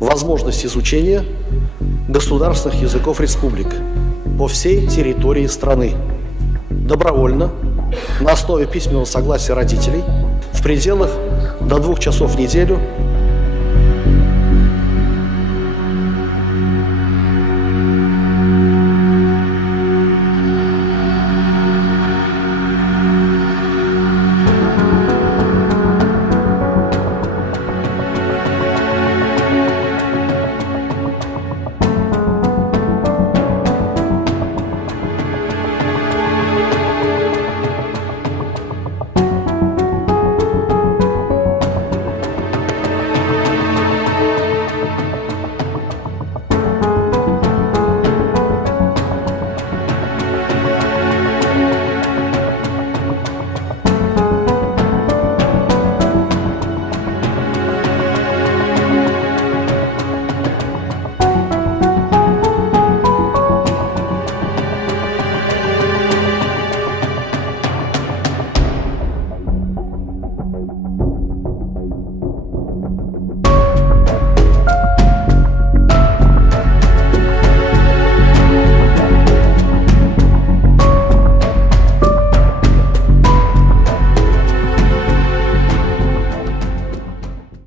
возможность изучения государственных языков республик по всей территории страны добровольно, на основе письменного согласия родителей, в пределах до 2 часов в неделю